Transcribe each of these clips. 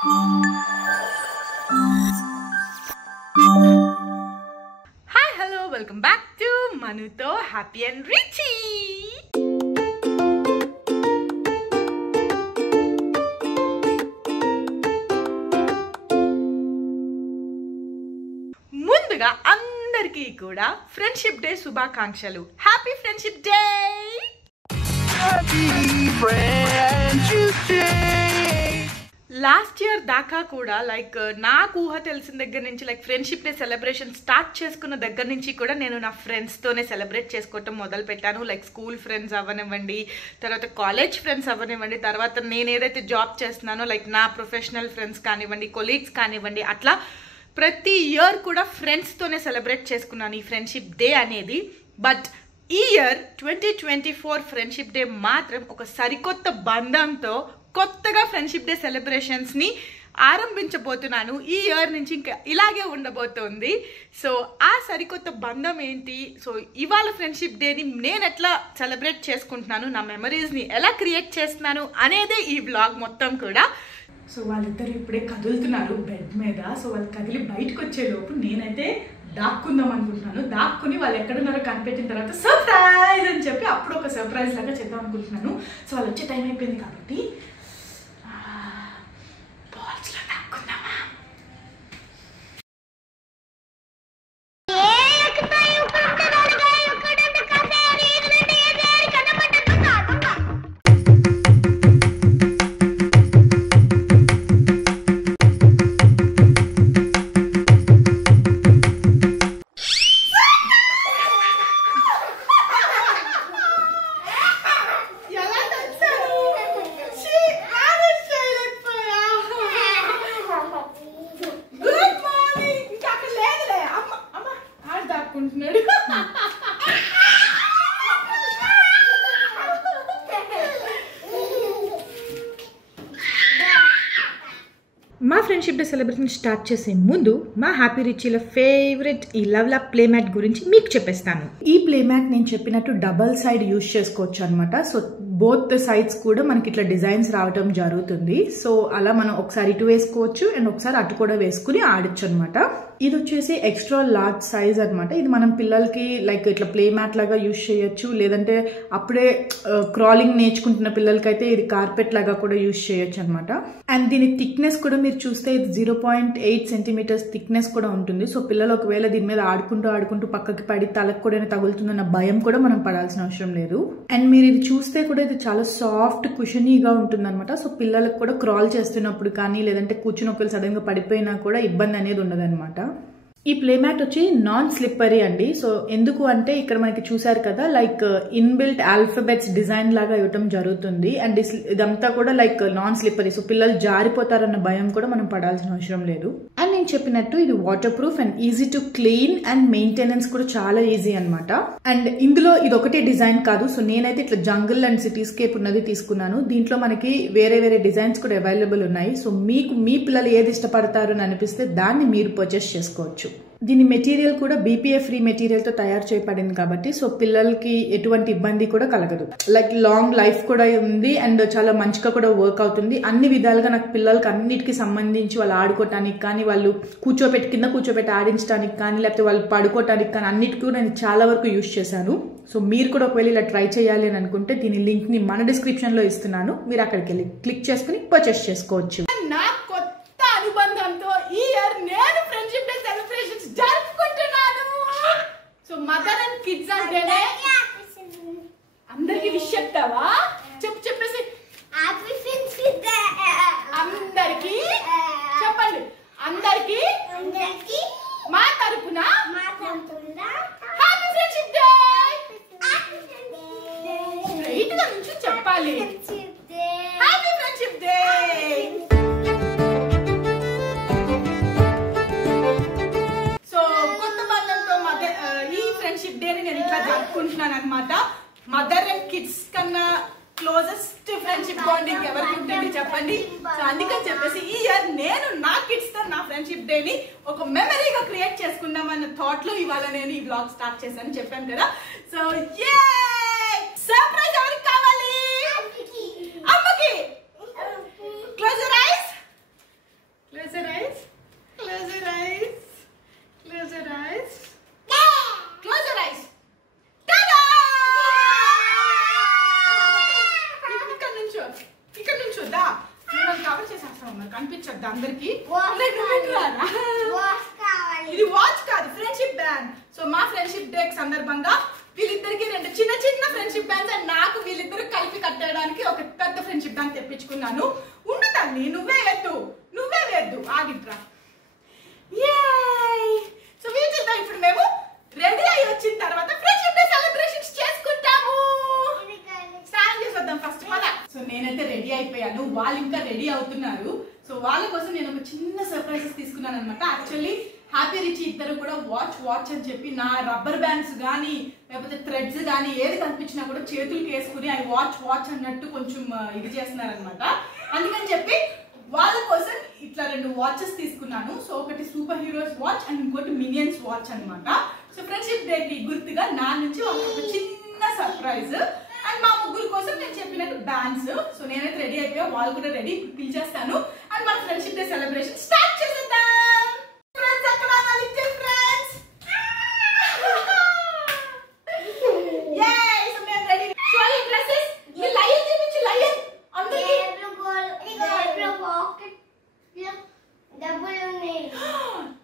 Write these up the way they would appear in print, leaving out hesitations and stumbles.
Hi, hello, welcome back to Manuto Happy and Richy. ముందుగా అందరికీ కూడా ఫ్రెండ్షిప్ డే శుభాకాంక్షలు. Happy friendship day. Last year దాకా కూడా నాకు ఊహ తెలిసిన దగ్గర నుంచి ఫ్రెండ్షిప్ డే సెలబ్రేషన్ స్టార్ట్ చేసుకున్న దగ్గర నుంచి కూడా నేను నా ఫ్రెండ్స్తోనే సెలబ్రేట్ చేసుకోవటం మొదలు పెట్టాను. స్కూల్ ఫ్రెండ్స్ అవ్వనివ్వండి, తర్వాత కాలేజ్ ఫ్రెండ్స్ అవ్వనివ్వండి, తర్వాత నేను ఏదైతే జాబ్ చేస్తున్నానో నా ప్రొఫెషనల్ ఫ్రెండ్స్ కానివ్వండి, కొలీగ్స్ కానివ్వండి, అట్లా ప్రతి ఇయర్ కూడా ఫ్రెండ్స్తోనే సెలబ్రేట్ చేసుకున్నాను ఈ ఫ్రెండ్షిప్ డే అనేది. బట్ ఈ ఇయర్ 2024 ఫ్రెండ్షిప్ డే మాత్రం ఒక సరికొత్త బంధంతో కొత్తగా ఫ్రెండ్షిప్ డే సెలబ్రేషన్స్ని ఆరంభించబోతున్నాను. ఈ ఇయర్ నుంచి ఇంకా ఇలాగే ఉండబోతోంది. సో ఆ సరికొత్త బంధం ఏంటి, సో ఇవాళ ఫ్రెండ్షిప్ డేని నేను ఎట్లా సెలబ్రేట్ చేసుకుంటున్నాను, నా మెమరీస్ని ఎలా క్రియేట్ చేస్తున్నాను అనేదే ఈ వ్లాగ్ మొత్తం కూడా. సో వాళ్ళిద్దరు ఇప్పుడే కదులుతున్నారు బెడ్ మీద. సో వాళ్ళు కదిలి బయటకు వచ్చేలోపు నేనైతే దాక్కుందాం అనుకుంటున్నాను. దాక్కుని వాళ్ళు ఎక్కడున్నారో కనిపెట్టిన తర్వాత సర్ప్రైజ్ అని చెప్పి అప్పుడు ఒక సర్ప్రైజ్ లాగా చేద్దాం అనుకుంటున్నాను. సో వాళ్ళు వచ్చే టైం అయిపోయింది కాబట్టి బాల్స్లో దాక్కుందామా. మా ఫ్రెండ్షిప్ డే సెలబ్రేషన్ స్టార్ట్ చేసే ముందు మా హ్యాపీ రిచీల ఫేవరెట్ ఈ లవ్లా ప్లే మ్యాట్ గురించి మీకు చెప్పేస్తాను. ఈ ప్లే మ్యాట్ నేను చెప్పినట్టు డబల్ సైడ్ యూజ్ చేసుకోవచ్చు అనమాట. సో బోత్ సైడ్స్ కూడా మనకి ఇట్లా డిజైన్స్ రావటం జరుగుతుంది. సో అలా మనం ఒకసారి ఇటు వేసుకోవచ్చు అండ్ ఒకసారి అటు కూడా వేసుకుని ఆడొచ్చు అనమాట. ఇది వచ్చేసి ఎక్స్ట్రా లార్జ్ సైజ్ అనమాట. ఇది మనం పిల్లలకి ఇట్లా ప్లే మ్యాట్ లాగా యూజ్ చేయొచ్చు, లేదంటే అప్పుడే క్రాలింగ్ నేర్చుకుంటున్న పిల్లలకైతే ఇది కార్పెట్ లాగా కూడా యూజ్ చేయొచ్చు అనమాట. అండ్ దీని థిక్నెస్ కూడా మీరు చూస్తే ఇది 0.8 సెంటీమీటర్స్ థిక్నెస్ కూడా ఉంటుంది. సో పిల్లలు ఒకవేళ దీని మీద ఆడుకుంటూ పక్కకి పడి తలకు కూడా తగులుతుందన్న భయం కూడా మనం పడాల్సిన అవసరం లేదు. అండ్ మీరు ఇది చూస్తే కూడా ఇది చాలా సాఫ్ట్ కుషనీగా ఉంటుంది అనమాట. సో పిల్లలకు కూడా క్రాల్ చేస్తున్నప్పుడు కానీ, లేదంటే కూర్చుని ఒకవేళ సడన్ గా పడిపోయినా కూడా ఇబ్బంది అనేది ఉండదు అనమాట. ఈ ప్లే మ్యాట్ వచ్చి నాన్ స్లిప్పరీ అండి. సో ఎందుకు అంటే ఇక్కడ మనకి చూసారు కదా ఇన్బిల్ట్ ఆల్ఫాబెట్స్ డిజైన్ లాగా ఇవ్వటం జరుగుతుంది. అండ్ ఇదంతా కూడా నాన్ స్లిప్పరీ. సో పిల్లలు జారిపోతారన్న భయం కూడా మనం పడాల్సిన అవసరం లేదు. అండ్ నేను చెప్పినట్టు ఇది water proof and easy to clean and maintenance కూడా చాలా ఈజీ అనమాట. అండ్ ఇందులో ఇది ఒకటే డిజైన్ కాదు. సో నేనైతే ఇట్లా జంగిల్ అండ్ సిటీస్కేప్ ఉన్నది తీసుకున్నాను. దీంట్లో మనకి వేరే వేరే డిజైన్స్ కూడా అవైలబుల్ ఉన్నాయి. సో మీకు మీ పిల్లలు ఏది ఇష్టపడతారు అని అనిపిస్తే దాన్ని మీరు పర్చేస్ చేసుకోవచ్చు. దీని మెటీరియల్ కూడా BPA ఫ్రీ మెటీరియల్ తో తయారు చేయబడింది కాబట్టి సో పిల్లలకి ఎటువంటి ఇబ్బంది కూడా కలగదు. లాంగ్ లైఫ్ కూడా ఉంది అండ్ చాలా మంచిగా కూడా వర్క్ అవుతుంది. అన్ని విధాలుగా నాకు పిల్లలకి అన్నిటికీ సంబంధించి వాళ్ళు ఆడుకోవటానికి కానీ, వాళ్ళు కింద కూర్చోబెట్టి ఆడించడానికి కానీ, లేకపోతే వాళ్ళు పడుకోవటానికి కానీ అన్నిటికీ కూడా నేను చాలా వరకు యూజ్ చేశాను. సో మీరు కూడా ఒకవేళ ఇలా ట్రై చేయాలి అని అనుకుంటే దీని లింక్ ని మన డిస్క్రిప్షన్ లో ఇస్తున్నాను. మీరు అక్కడికి వెళ్ళి క్లిక్ చేసుకుని పర్చేస్ చేసుకోవచ్చు. నా కొత్త అనుబంధంతో ఈ ఇయర్ నేను ఫ్రెండ్షిప్ డే సెలబ్రేషన్స్ జరుపుకుంటున్నాను. సో మదర్ అండ్ కిడ్స్ అంటేనే అందరికి విష్ చెప్తావా? చెప్పేసి హ్యాపీ ఫ్రెండ్షిప్ డే అందరికి చెప్పండి. అందరికి మా తరపున హ్యాపీ ఫ్రెండ్షిప్ డే. స్ట్రైట్ గా నుంచి చెప్పాలి హ్యాపీ ఫ్రెండ్షిప్ డే. సో కొత్త బంధంతో ఈ ఫ్రెండ్షిప్ డే నేను ఇట్లా జరుపుకుంటున్నాను అనమాట. మదర్ అండ్ కిడ్స్ కన్నా క్లోజెస్ట్ ఫ్రెండ్షిప్ బాండింగ్ ఎవరికి ఉంటుంది చెప్పండి. సో అందుకని చెప్పేసి ఈ ఇయర్ నేను నా కిడ్స్ తో నా ఫ్రెండ్షిప్ డే ని ఒక మెమరీగా క్రియేట్ చేసుకుందాం అన్న థాట్ లో ఇవాళ నేను ఈ బ్లాగ్ స్టార్ట్ చేశాను చెప్పాను కదా. సో సర్ప్రైజ్ ఎవరికి కావాలి? అమ్మకి. Close your eyes. దా కవర్ చేసేస్తాం మరి కనిపించద్దు అందరికి. ఇది వాచ్ కాదు, ఫ్రెండ్షిప్ బ్యాండ్. సో మా ఫ్రెండ్షిప్ డే సందర్భంగా వీళ్ళిద్దరికి 2 చిన్న చిన్న ఫ్రెండ్షిప్ బ్యాండ్స్ అండ్ నాకు వీళ్ళిద్దరు కలిపి కట్టడానికి ఒక పెద్ద ఫ్రెండ్షిప్ బ్యాండ్ తెప్పించుకున్నాను. ఉండు తల్లి, నువ్వే వేద్దు ఆగిట్రా. సో వీటితో ఇప్పుడు మేము రెడీ అయ్యి వచ్చిన తర్వాత ఫ్రెండ్షిప్ డే సెలబ్రేషన్స్ చేసుకుంటాము. స్నానం చేసి వద్దాం ఫస్ట్ కదా. సో నేనైతే రెడీ అయిపోయాను, వాళ్ళు ఇంకా రెడీ అవుతున్నారు. సో వాళ్ళ కోసం నేను ఒక చిన్న సర్ప్రైజెస్ తీసుకున్నాను అనమాట. యాక్చువల్లీ హ్యాపీ రిచ్ ఇద్దరు కూడా వాచ్ అని చెప్పి నా రబ్బర్ బ్యాండ్స్ కానీ లేకపోతే థ్రెడ్స్ కానీ ఏది కనిపించినా కూడా చేతులకి వేసుకుని అవి వాచ్ అన్నట్టు కొంచెం ఇది చేస్తున్నారనమాట. అందుకని చెప్పి వాళ్ళ కోసం ఇట్లా 2 వాచెస్ తీసుకున్నాను. సో ఒకటి సూపర్ హీరోస్ వాచ్ అండ్ ఇంకోటి మినియన్స్ వాచ్ అనమాట. సో ఫ్రెండ్షిప్ డే కి గుర్తుగా నా నుంచి ఒక చిన్న సర్ప్రైజ్. అండ్ మా ముగ్గురు కోసం నేను చెప్పినట్టు బ్యాండ్స్. సో నేనైతే రెడీ అయిపోయా, వాళ్ళు కూడా రెడీ, పిలిచేస్తాను. అండ్ మన ఫ్రెండ్షిప్ డే సెలబ్రేషన్ స్టార్ట్ చేసేద్దాం.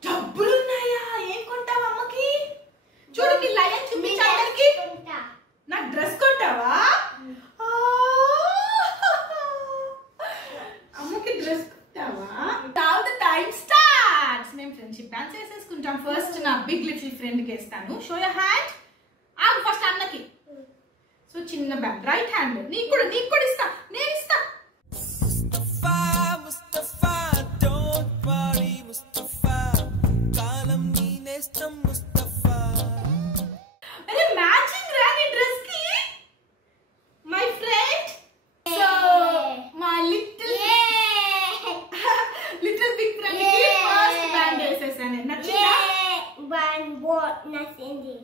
డబ్బులున్నాయా? ఏం కొంటావా అమ్మకి? చూడు నీ లయన్ చూపించు అందరికి. నాకు డ్రెస్ కొంటావా? అమ్మకి డ్రెస్ కొంటావా? Now the time starts. మేము ఫ్రెండ్షిప్ డాన్స్ వేసేసుకుంటాం. ఫస్ట్ నా బిగ్ లిటిల్ ఫ్రెండ్ కి వేస్తాను. Show your hand. ఆగు ఫస్ట్ అన్నకి. సో చిన్న బ్యాండ్ రైట్ హ్యాండ్. నీకు కూడా ఇస్తా, నేను ఇస్తా.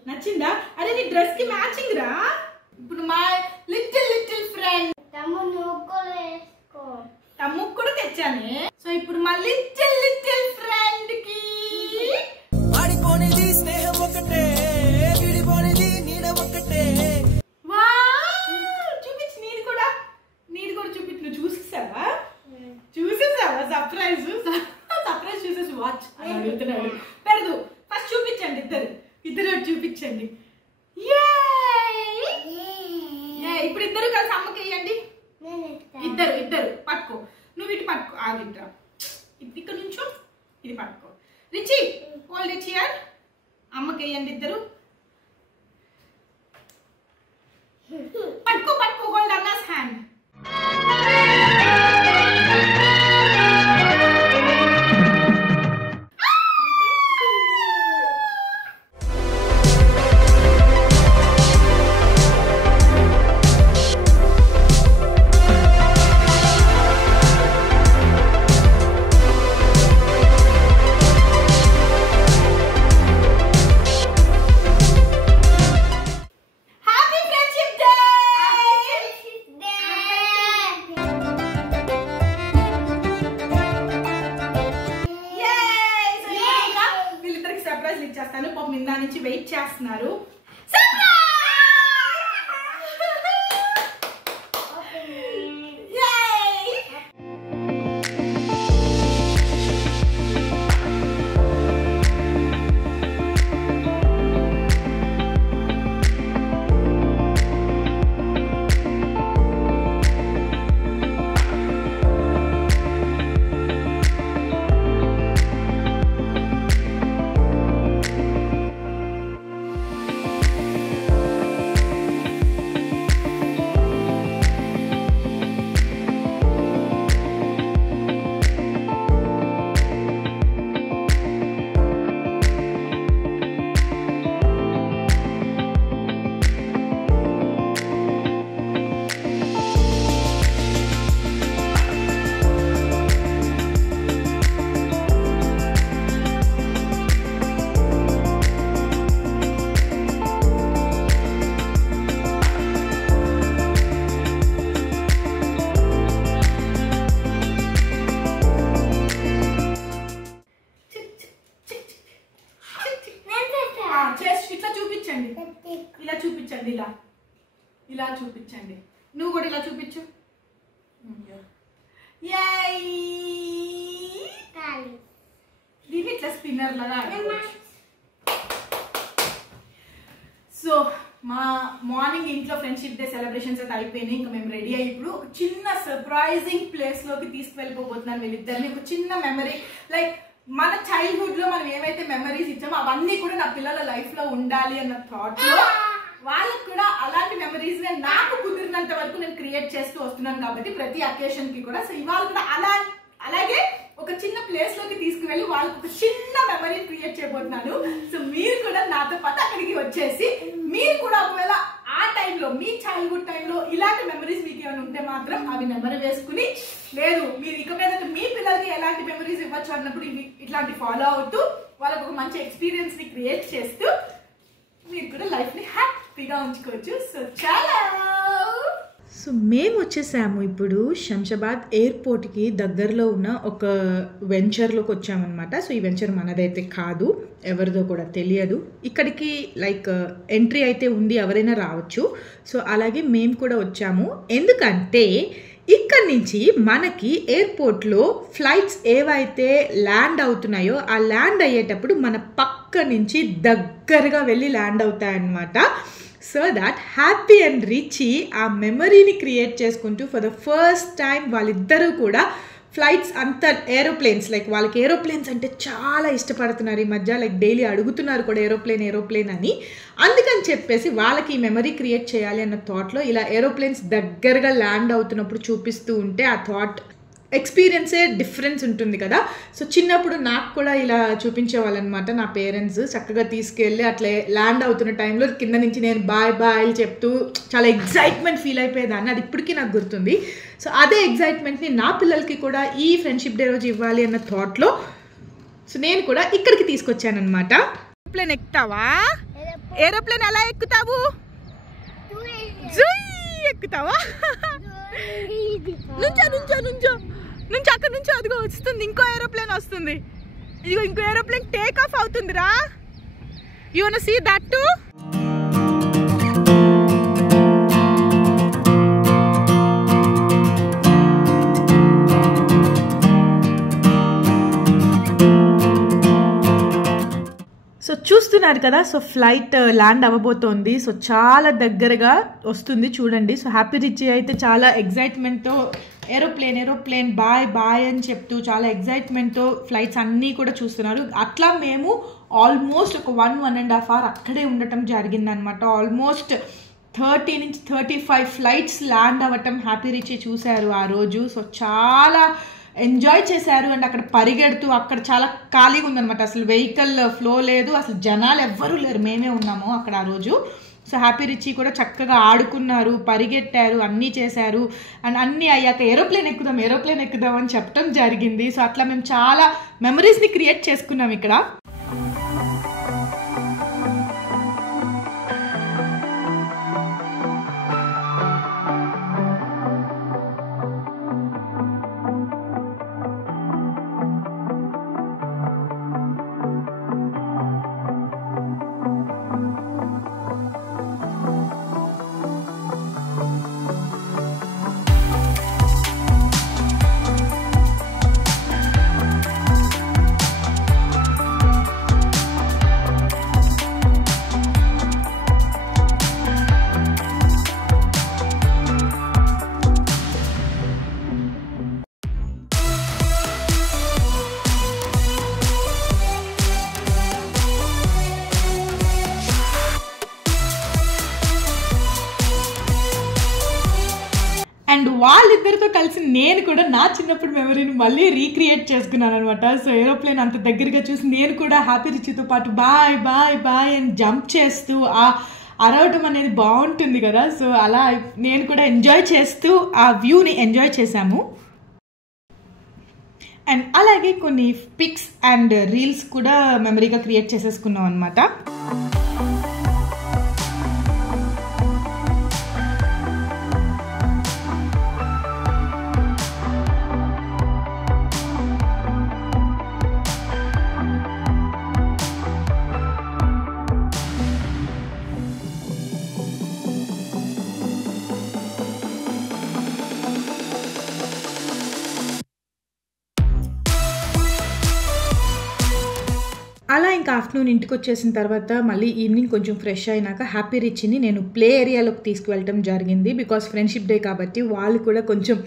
నచ్చిందా? అరే నీ డ్రెస్ కి మ్యాచింగ్ రా. ఇప్పుడు మా లిటిల్ ఫ్రెండ్ తమ్ముకు కూడా తెచ్చానే. సో ఇప్పుడు మా లిటిల్ ఫ్రెండ్ కి స్నేహం ఒకటే, చూపించు. నీది కూడా చూపించు. నువ్వు చూసేసావా? సర్ప్రైజ్ చూసేసి వాచ్ అడుగుతున్నాడు. పెడదు ఫస్ట్ చూపించండి, ఇద్దరు చూపించండి. ఇప్పుడు ఇద్దరు కలిసి అమ్మకి వేయండి. ఇద్దరు పట్టుకో. నువ్వు ఇటు పట్టుకో, ఆగిట్రా. ఇక్కడ నుంచో ఇది పట్టుకో. Richie hold it here. అమ్మకి వేయండి ఇద్దరు. పట్టుకో హోల్డ్ అన్నాస్ హ్యాండ్. ఇచ్చేస్తాను. పాపం ఇందా నుంచి వెయిట్ చేస్తున్నారు. ఇలా చూపించండి. నువ్వు కూడా ఇలా చూపించు. దీన్ని ఇట్లా స్పిన్నర్ లాగా ఆడుకోవచ్చు. సో మా మార్నింగ్ ఇంట్లో ఫ్రెండ్షిప్ డే సెలబ్రేషన్స్ అయితే అయిపోయినాయి. ఇంకా మేము రెడీ అయ్యి ఇప్పుడు ఒక చిన్న సర్ప్రైజింగ్ ప్లేస్ లోకి తీసుకువెళ్ళిపోతున్నాను వీళ్ళిద్దరిని. ఒక చిన్న మెమరీ, లైక్ మన చైల్డ్హుడ్ లో మనం ఏవైతే మెమరీస్ ఇచ్చామో అవన్నీ కూడా నా పిల్లల లైఫ్ లో ఉండాలి అన్న థాట్ లో వాళ్ళకు కూడా అలాంటి మెమరీస్ నాకు కుదిరినంత వరకు నేను క్రియేట్ చేస్తూ వస్తున్నాను కాబట్టి ప్రతి అకేషన్ కి కూడా. సో ఇవాళ కూడా అలాగే ఒక చిన్న ప్లేస్ లోకి తీసుకువెళ్ళి వాళ్ళకి ఒక చిన్న మెమరీ క్రియేట్ చేయబోతున్నాను. సో మీరు కూడా నాతో పాటు అక్కడికి వచ్చేసి మీరు కూడా ఒకవేళ ఆ టైంలో మీ చైల్డ్హుడ్ టైంలో ఇలాంటి మెమరీస్ మీకు ఏమైనా ఉంటే మాత్రం అవి నెమరు వేసుకుని, లేదు మీరు ఇక మీద మీ పిల్లలకి ఎలాంటి మెమరీస్ ఇవ్వచ్చు అన్నప్పుడు ఇట్లాంటి ఫాలో అవుతూ వాళ్ళకి ఒక మంచి ఎక్స్పీరియన్స్ ని క్రియేట్ చేస్తూ మీరు కూడా లైఫ్ ని హ్యాపీగా ఉంచుకోవచ్చు. సో చాలా మేము వచ్చేసాము ఇప్పుడు శంషాబాద్ ఎయిర్పోర్ట్కి దగ్గరలో ఉన్న ఒక వెంచర్లోకి వచ్చామన్నమాట. సో ఈ వెంచర్ మనదైతే కాదు, ఎవరిదో కూడా తెలియదు. ఇక్కడికి లైక్ ఎంట్రీ అయితే ఉంది, ఎవరైనా రావచ్చు. సో అలాగే మేము కూడా వచ్చాము, ఎందుకంటే ఇక్కడి నుంచి మనకి ఎయిర్పోర్ట్లో ఫ్లైట్స్ ఏవైతే ల్యాండ్ అవుతున్నాయో ఆ ల్యాండ్ అయ్యేటప్పుడు మన పక్క నుంచి దగ్గరగా వెళ్ళి ల్యాండ్ అవుతాయన్నమాట. So that happy and rich ఆ మెమరీని క్రియేట్ చేసుకుంటూ ఫర్ ద ఫస్ట్ టైం వాళ్ళిద్దరూ కూడా ఫ్లైట్స్ అంతా ఏరోప్లేన్స్, లైక్ వాళ్ళకి ఏరోప్లేన్స్ అంటే చాలా ఇష్టపడుతున్నారు ఈ మధ్య, లైక్ డైలీ అడుగుతున్నారు కూడా ఏరోప్లేన్ అని. అందుకని చెప్పేసి వాళ్ళకి ఈ మెమరీ క్రియేట్ చేయాలి అన్న థాట్లో ఇలా ఏరోప్లేన్స్ దగ్గరగా ల్యాండ్ అవుతున్నప్పుడు చూపిస్తూ ఉంటే ఆ థాట్ ఎక్స్పీరియన్సే డిఫరెన్స్ ఉంటుంది కదా. సో చిన్నప్పుడు నాకు కూడా ఇలా చూపించేవాళ్ళనమాట నా పేరెంట్స్, చక్కగా తీసుకెళ్ళి అట్లా ల్యాండ్ అవుతున్న టైంలో కింద నుంచి నేను బాయ్ బాయ్ చెప్తూ చాలా ఎగ్జైట్మెంట్ ఫీల్ అయిపోయేదాన్ని. అది ఇప్పటికీ నాకు గుర్తుంది. సో అదే ఎగ్జైట్మెంట్ని నా పిల్లలకి కూడా ఈ ఫ్రెండ్షిప్ డే రోజు ఇవ్వాలి అన్న థాట్లో సో నేను కూడా ఇక్కడికి తీసుకొచ్చానమాట. ఏరోప్లేన్ ఎక్కుతావా? ఏరోప్లేన్ ఎలా ఎక్కుతావు? ఎక్కుతావా? నుంచో నుంచో నుంచో నుంచి అక్కడ నుంచి అదిగో వస్తుంది, ఇంకో ఏరోప్లేన్ వస్తుంది. ఇదిగో ఇంకో ఏరోప్లేన్ టేక్ ఆఫ్ అవుతుందిరా. You want to see that too? So చూస్తున్నారు కదా, సో ఫ్లైట్ ల్యాండ్ అవ్వబోతోంది. సో చాలా దగ్గరగా వస్తుంది చూడండి. సో హ్యాపీ రిచ్ అయితే చాలా ఎగ్జైట్మెంట్తో ఏరోప్లేన్ బాయ్ బాయ్ అని చెప్తూ చాలా ఎగ్జైట్మెంట్తో ఫ్లైట్స్ అన్నీ కూడా చూస్తున్నారు. అట్లా మేము ఆల్మోస్ట్ ఒక 1.5 hours అక్కడే ఉండటం జరిగిందనమాట. ఆల్మోస్ట్ 30 నుంచి 35 ఫ్లైట్స్ ల్యాండ్ అవ్వటం హ్యాపీ రిచ్ చూశారు ఆ రోజు. సో చాలా ఎంజాయ్ చేశారు. అండ్ అక్కడ పరిగెడుతూ, అక్కడ చాలా ఖాళీగా ఉందనమాట, అసలు వెహికల్ ఫ్లో లేదు, అసలు జనాలు ఎవ్వరూ లేరు, మేమే ఉన్నాము అక్కడ ఆ రోజు. సో హ్యాపీ రిచీ కూడా చక్కగా ఆడుకున్నారు, పరిగెట్టారు, అన్నీ చేశారు. అండ్ అన్నీ అయ్యాక ఏరోప్లేన్ ఎక్కుదాం అని చెప్పడం జరిగింది. సో అట్లా మేము చాలా మెమరీస్ని క్రియేట్ చేసుకున్నాం ఇక్కడ. అండ్ వాళ్ళిద్దరితో కలిసి నేను కూడా నా చిన్నప్పుడు మెమరీని మళ్ళీ రీక్రియేట్ చేసుకున్నాను అనమాట. సో ఏరోప్లేన్ అంత దగ్గరగా చూసి నేను కూడా హ్యాపీ రిచితో పాటు బాయ్ బాయ్ బాయ్ అని జంప్ చేస్తూ ఆ అరవటం అనేది బాగుంటుంది కదా. సో అలా నేను కూడా ఎంజాయ్ చేస్తూ ఆ వ్యూని ఎంజాయ్ చేశాము. అండ్ అలాగే కొన్ని పిక్స్ అండ్ రీల్స్ కూడా మెమరీగా క్రియేట్ చేసేసుకున్నాం అనమాట. ఇంకా ఆఫ్టర్నూన్ ఇంటికి వచ్చేసిన తర్వాత మళ్ళీ ఈవినింగ్ కొంచెం ఫ్రెష్ అయినాక హ్యాపీ రిచ్ని నేను ప్లే ఏరియాలోకి తీసుకువెళ్ళటం జరిగింది. బికాస్ ఫ్రెండ్షిప్ డే కాబట్టి వాళ్ళు కూడా కొంచెం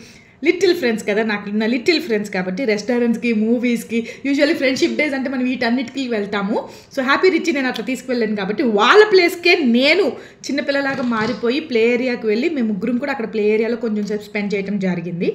లిటిల్ ఫ్రెండ్స్ కదా, నాకు ఉన్న లిటిల్ ఫ్రెండ్స్ కాబట్టి రెస్టారెంట్స్కి, మూవీస్కి, యూజువల్లీ ఫ్రెండ్షిప్ డేస్ అంటే మనం వీటన్నిటికీ వెళ్తాము. సో హ్యాపీ రిచ్ నేను అట్లా తీసుకువెళ్ళాను కాబట్టి వాళ్ళ ప్లేస్కే నేను చిన్నపిల్లలాగా మారిపోయి ప్లే ఏరియాకి వెళ్ళి మేము ముగ్గురం కూడా అక్కడ ప్లే ఏరియాలో కొంచెం సేపు స్పెండ్ చేయడం జరిగింది.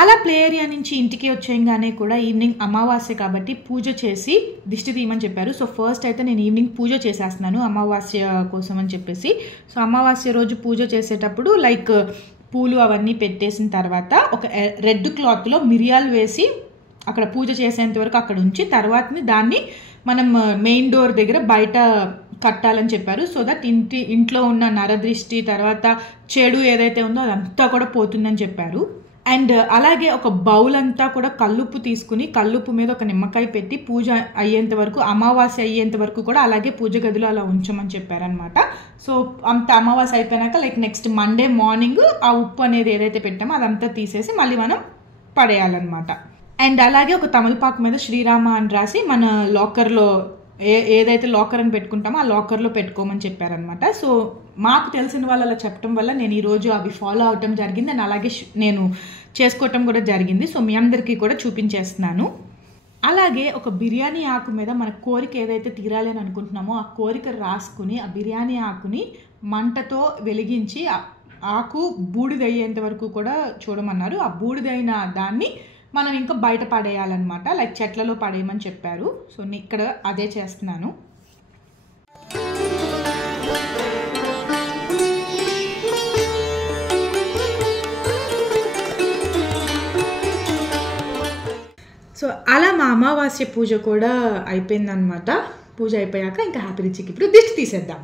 అలా ప్లే ఏరియా నుంచి ఇంటికి వచ్చేయంగానే కూడా ఈవినింగ్ అమావాస్య కాబట్టి పూజ చేసి దిష్టి తీయమని చెప్పారు. సో ఫస్ట్ అయితే నేను ఈవినింగ్ పూజ చేసేస్తున్నాను అమావాస్య కోసం అని చెప్పేసి. సో అమావాస్య రోజు పూజ చేసేటప్పుడు లైక్ పూలు అవన్నీ పెట్టేసిన తర్వాత ఒక రెడ్ క్లాత్లో మిరియాలు వేసి అక్కడ పూజ చేసేంత వరకు అక్కడ ఉంచి తర్వాతని దాన్ని మనం మెయిన్ డోర్ దగ్గర బయట కట్టాలని చెప్పారు. సో దట్ ఇంట్లో ఉన్న నరదృష్టి తర్వాత చెడు ఏదైతే ఉందో అదంతా కూడా పోతుందని చెప్పారు. అండ్ అలాగే ఒక బౌల్ అంతా కూడా కల్లుప్పు తీసుకుని కల్లుప్పు మీద ఒక నిమ్మకాయ పెట్టి పూజ అయ్యేంత వరకు అమావాస్య అయ్యేంత వరకు కూడా అలాగే పూజ గదిలో అలా ఉంచమని చెప్పారనమాట. సో అంత అమావాస్య అయిపోయినాక లైక్ నెక్స్ట్ మండే మార్నింగ్ ఆ ఉప్పు అనేది ఏదైతే పెట్టామో అదంతా తీసేసి మళ్ళీ మనం పడేయాలన్నమాట. అండ్ అలాగే ఒక తమలపాకు మీద శ్రీరామ అని రాసి మన లాకర్లో ఏదైతే లాకర్ అని పెట్టుకుంటామో ఆ లాకర్లో పెట్టుకోమని చెప్పారనమాట. సో మాకు తెలిసిన వాళ్ళు అలా చెప్పడం వల్ల నేను ఈరోజు అవి ఫాలో అవటం జరిగింది అండ్ అలాగే నేను చేసుకోవటం కూడా జరిగింది. సో మీ అందరికీ కూడా చూపించేస్తున్నాను. అలాగే ఒక బిర్యానీ ఆకు మీద మన కోరిక ఏదైతే తీరాలి అని అనుకుంటున్నామో ఆ కోరిక రాసుకుని ఆ బిర్యానీ ఆకుని మంటతో వెలిగించి ఆకు బూడిదయ్యేంత వరకు కూడా చూడమన్నారు. ఆ బూడిదైన దాన్ని మనం ఇంకా బయట పడేయాలన్నమాట, లైక్ చెట్లలో పడేయమని చెప్పారు. సో నేను ఇక్కడ అదే చేస్తున్నాను. సో అలా మా అమావాస్య పూజ కూడా అయిపోయిందనమాట. పూజ అయిపోయాక ఇంకా హ్యాపీ రిచ్కి ఇప్పుడు దిష్టి తీసేద్దాం.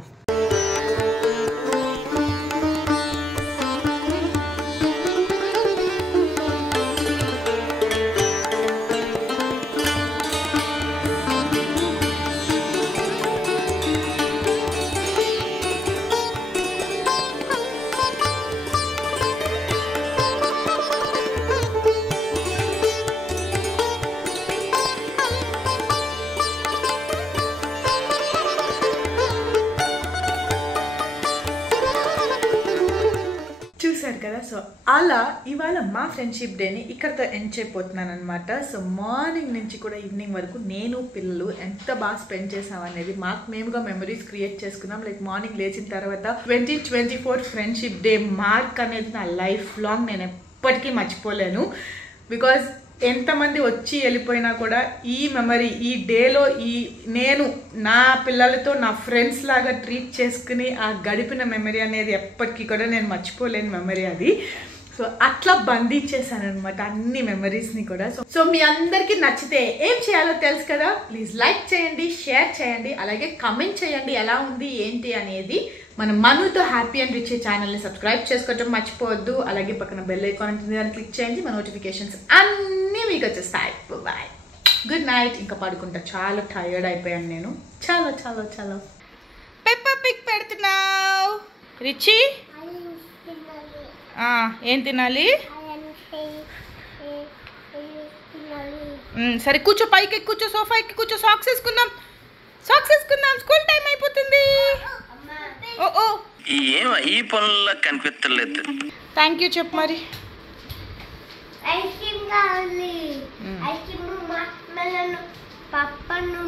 కదా. సో అలా ఇవాళ మా ఫ్రెండ్షిప్ డేని ఇక్కడతో ఎండ్ చేయబోతున్నాను అనమాట. సో మార్నింగ్ నుంచి కూడా ఈవినింగ్ వరకు నేను పిల్లలు ఎంత బాగా స్పెండ్ చేసాం అనేది మాకు మేముగా మెమరీస్ క్రియేట్ చేసుకున్నాం. లైక్ మార్నింగ్ లేచిన తర్వాత 2024 ఫ్రెండ్షిప్ డే మార్క్ అనేది నా లైఫ్ లాంగ్ నేను ఎప్పటికీ మర్చిపోలేను. బికాజ్ ఎంతమంది వచ్చి వెళ్ళిపోయినా కూడా ఈ మెమరీ ఈ డేలో నేను నా పిల్లలతో నా ఫ్రెండ్స్ లాగా ట్రీట్ చేసుకుని ఆ గడిపిన మెమరీ అనేది ఎప్పటికీ కూడా నేను మర్చిపోలేని మెమరీ అది. సో అట్లా బంధించేసాను అనమాట అన్ని మెమరీస్ని కూడా. సో మీ అందరికీ నచ్చితే ఏం చేయాలో తెలుసు కదా, ప్లీజ్ లైక్ చేయండి, షేర్ చేయండి, అలాగే కమెంట్ చేయండి ఎలా ఉంది ఏంటి అనేది. మన మనుతో హ్యాపీ అండ్ రిచ్ ఛానల్ని సబ్స్క్రైబ్ చేసుకోవటం మర్చిపోవద్దు. అలాగే పక్కన బెల్ ఐకాన్ ఉంటుంది, దాన్ని క్లిక్ చేయండి. మన నోటిఫికేషన్స్ అన్నీ మీకు వచ్చేస్తాయి. Bye, good night. ఇంకా పడుకుంటా, చాలా టైర్డ్ అయిపోయాను నేను, చాలా చాలా చాలా. పెప్పా పిగ్ పెడుతున్నావు రిచి ఏం తినాలి సరే కూర్చో పైకి కూర్చో సోఫా ఎక్కి కూర్చో సాక్స్ వేసుకుందాం స్కూల్ టైం అయిపోతుంది ఓ ఈ పనుల్లో కనిపించలేదు థ్యాంక్ యూ చెప్పు మరి ఐస్ క్రీమ్ కావాలి ఐస్ క్రీమ్ పప్పను